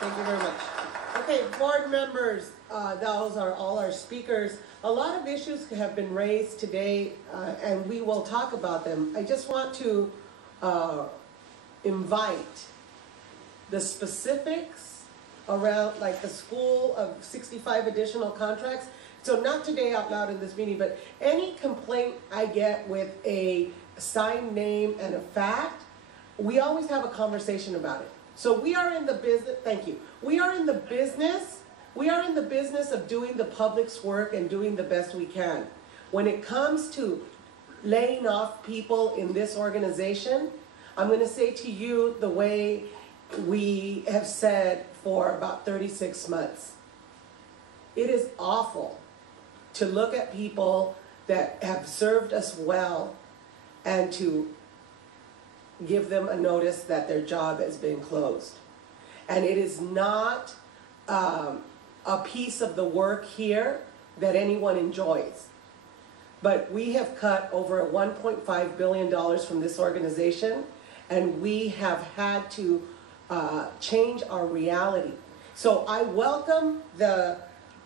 Thank you very much. Okay, board members, those are all our speakers. A lot of issues have been raised today, and we will talk about them. I just want to invite the specifics around, like the school of 65 additional contracts. So not today out loud in this meeting, but any complaint I get with a signed name and a fact, we always have a conversation about it. So we are in the business, thank you. We are in the business of doing the public's work and doing the best we can. When it comes to laying off people in this organization, I'm going to say to you the way we have said for about 36 months. It is awful to look at people that have served us well and to give them a notice that their job has been closed. And it is not a piece of the work here that anyone enjoys. But we have cut over $1.5 billion from this organization, and we have had to change our reality. So I welcome the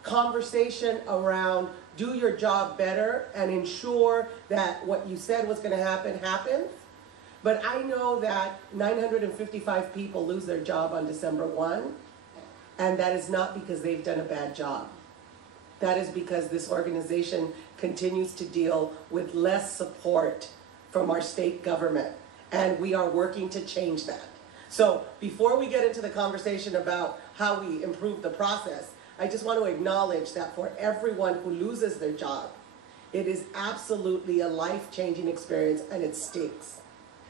conversation around do your job better and ensure that what you said was going to happen happens. But I know that 955 people lose their job on December 1, and that is not because they've done a bad job. That is because this organization continues to deal with less support from our state government, and we are working to change that. So before we get into the conversation about how we improve the process, I just want to acknowledge that for everyone who loses their job, it is absolutely a life-changing experience, and it stinks.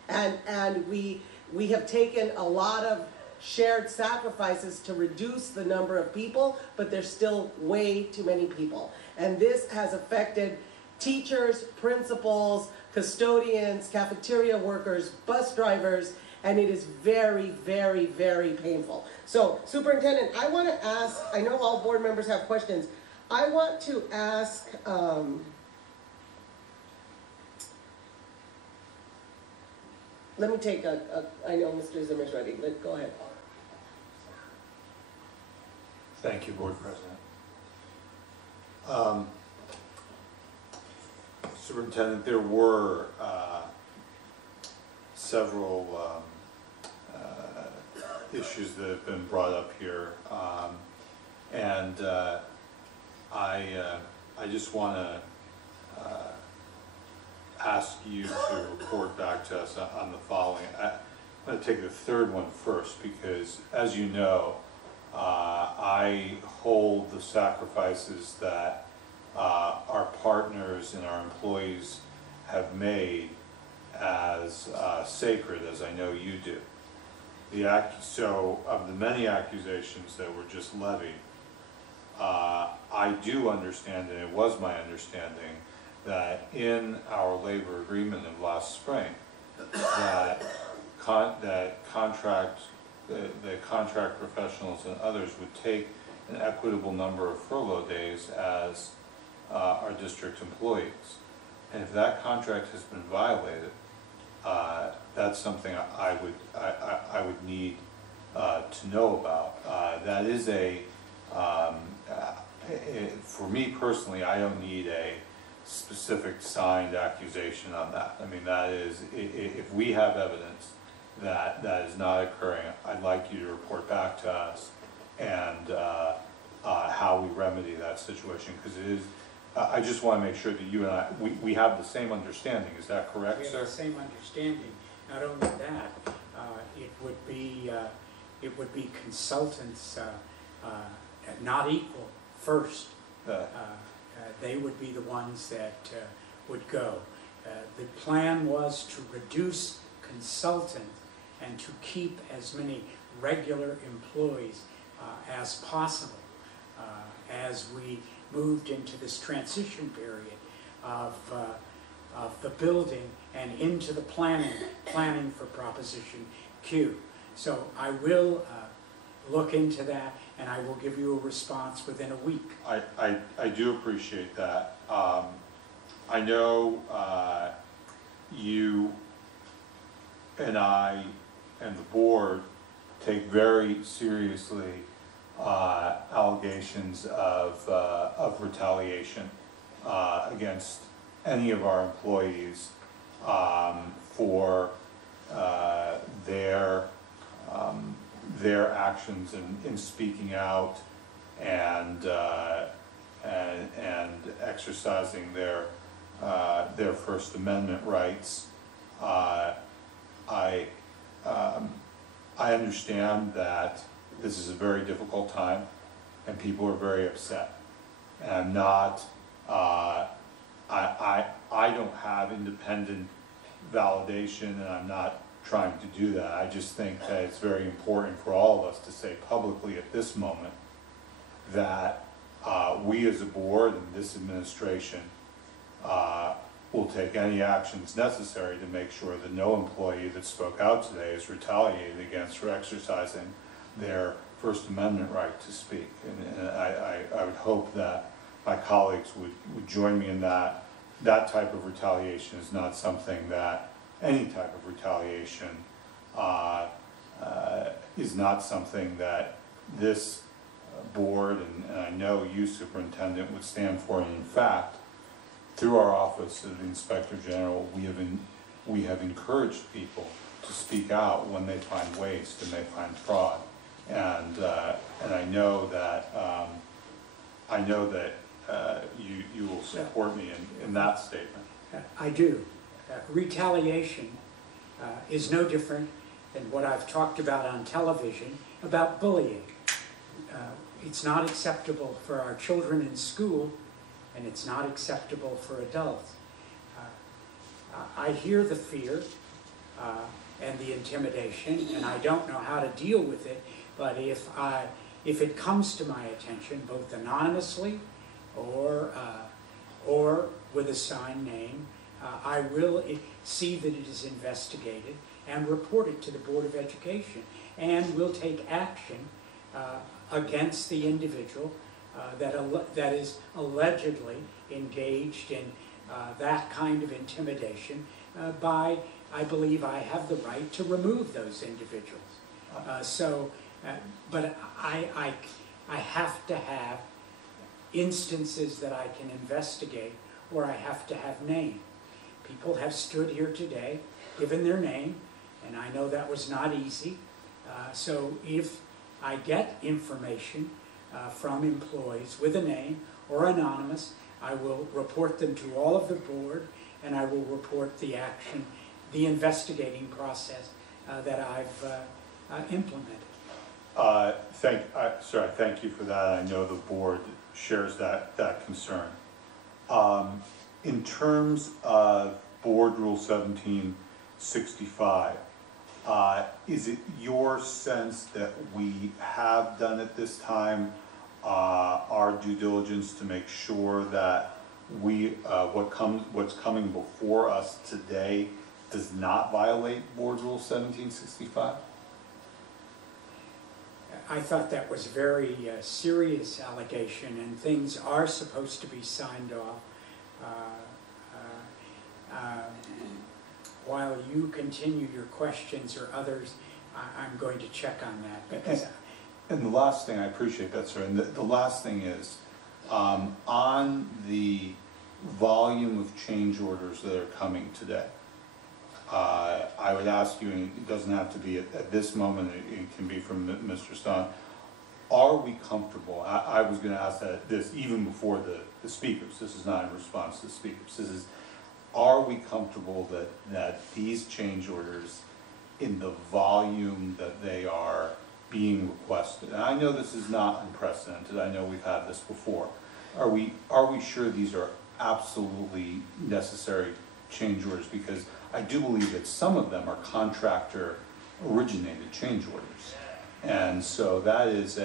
And we have taken a lot of shared sacrifices to reduce the number of people, but there's still way too many people. And this has affected teachers, principals, custodians, cafeteria workers, bus drivers, and it is very, very, very painful. So, Superintendent, I want to ask, I know all board members have questions. I want to ask, let me take I know Mr. Zimmer's ready. Go ahead. Thank you, Board President. Superintendent, there were several issues that have been brought up here, and I just want to ask you to report back to us on the following. I'm going to take the third one first because, as you know, I hold the sacrifices that our partners and our employees have made as sacred, as I know you do. So, of the many accusations that were just levied, I do understand, and it was my understanding, that in our labor agreement of last spring, that contract professionals and others would take an equitable number of furlough days as our district employees. And if that contract has been violated, that's something I would need to know about. That is for me personally, I don't need a specific signed accusation on that. I mean, that is, if we have evidence that that is not occurring, I'd like you to report back to us and how we remedy that situation, because it is, I just want to make sure that you and I, we have the same understanding. Is that correct, sir? We have the same understanding. Not only that, it would be consultants not equal first. They would be the ones that would go. The plan was to reduce consultant and to keep as many regular employees as possible as we moved into this transition period of the building and into the planning for Proposition Q. So I will look into that, and I will give you a response within a week. I do appreciate that. I know you and I and the board take very seriously allegations of retaliation against any of our employees for their actions in speaking out and exercising their First Amendment rights. I understand that this is a very difficult time and people are very upset. And I'm not, I don't have independent validation, and I'm not trying to do that. I just think that it's very important for all of us to say publicly at this moment that we as a board and this administration will take any actions necessary to make sure that no employee that spoke out today is retaliated against for exercising their First Amendment right to speak. And I would hope that my colleagues would join me in that. That type of retaliation is not something that, any type of retaliation is not something that this board, and I know you, Superintendent, would stand for. And in fact, through our Office of the Inspector General, we have encouraged people to speak out when they find waste and they find fraud. And I know that you will support me in that statement. I do. Retaliation is no different than what I've talked about on television about bullying. It's not acceptable for our children in school, and it's not acceptable for adults. I hear the fear and the intimidation, and I don't know how to deal with it, but if it comes to my attention, both anonymously or with a signed name, I will see that it is investigated and report it to the Board of Education, and will take action against the individual that is allegedly engaged in that kind of intimidation I believe I have the right to remove those individuals. But I have to have instances that I can investigate, or I have to have name. People have stood here today, given their name, and I know that was not easy. So if I get information from employees with a name or anonymous, I will report them to all of the board, and I will report the action, the investigating process that I've implemented. Sir, I thank you for that. I know the board shares that concern. In terms of Board Rule 1765, is it your sense that we have done at this time our due diligence to make sure that what's coming before us today does not violate Board Rule 1765? I thought that was a very serious allegation, and things are supposed to be signed off. While you continue your questions or others, I'm going to check on that. Because and the last thing, I appreciate that, sir, and the last thing is, on the volume of change orders that are coming today, I would ask you, and it doesn't have to be at this moment, it can be from Mr. Stone, are we comfortable? I was going to ask this even before the speakers. This is not in response to the speakers. This is, are we comfortable that these change orders, in the volume that they are being requested, and I know this is not unprecedented, I know we've had this before, are we sure these are absolutely necessary change orders? Because I do believe that some of them are contractor originated change orders. And so that is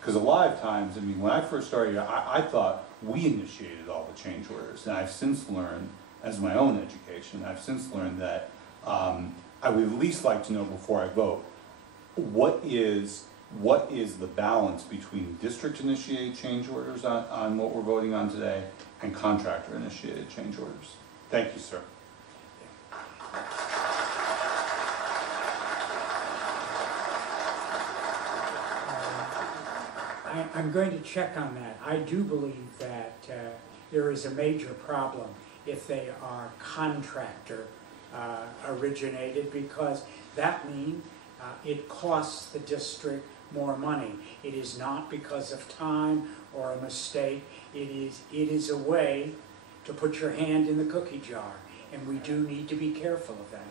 because a lot of times, I mean, when I first started, I thought we initiated all the change orders. And I've since learned, as my own education, I've since learned that I would at least like to know before I vote, what is the balance between district initiated change orders on what we're voting on today and contractor initiated change orders? Thank you, sir. I'm going to check on that. I do believe that there is a major problem if they are contractor originated, because that means it costs the district more money. It is not because of time or a mistake. It is a way to put your hand in the cookie jar, and we do need to be careful of that.